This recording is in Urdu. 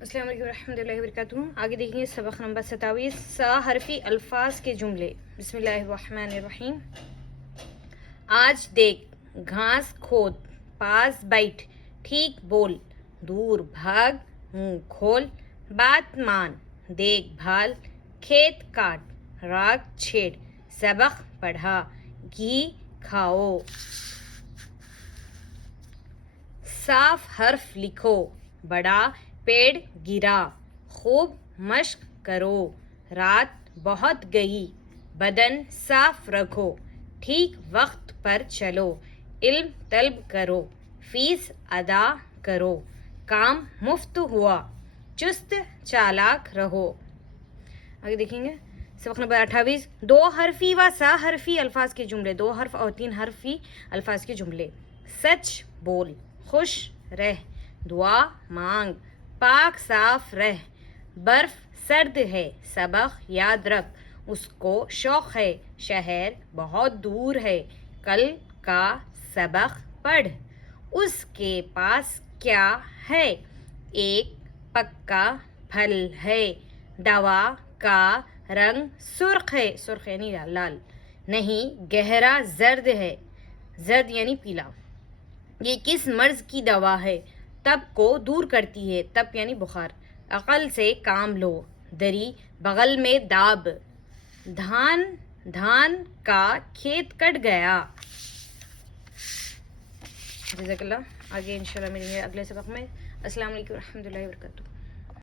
السلام علیکم ورحمۃ اللہ وبرکاتہ. آگے دیکھیں گے سبق نمبر 27 سا حرفی الفاظ کے جملے. بسم اللہ الرحمن الرحیم. آج دیکھ، گھاس کھود، پاس بیٹھ، ٹھیک بول، دور بھاگ، منہ کھول، بات مان، دیکھ بھال، کھیت کاٹ، راگ چھیڑ، سبق پڑھا، گھی کھاؤ. صاف حرف لکھو، بڑا پیڑ گرا، خوب مشق کرو، رات بہت گئی، بدن صاف رکھو، ٹھیک وقت پر چلو، علم طلب کرو، فیس ادا کرو، کام مفت ہوا، چست چالاک رہو. آگے دیکھیں گے سبق نمبر 28 دو حرفی و سا حرفی الفاظ کے جملے. 2 حرف اور 3 حرفی الفاظ کے جملے. سچ بول، خوش رہ، دعا مانگ، پاک صاف رہ، برف سرد ہے، سبق یاد رکھ، اس کو شوق ہے، شہر بہت دور ہے، کل کا سبق پڑھ، اس کے پاس کیا ہے، ایک پکا پھل ہے، دوا کا رنگ سرخ ہے، سرخ یعنی لال نہیں، گہرا زرد ہے، زرد یعنی پیلا. یہ کس مرض کی دوا ہے، تب کو دور کرتی ہے، تب یعنی بخار. عقل سے کام لو، دری بغل میں داب، دھان کا کھیت کٹ گیا. جزاک اللہ. آگے انشاءاللہ ملیں گے اگلے سبق میں. السلام علیکم ورحمۃ اللہ وبرکاتہ.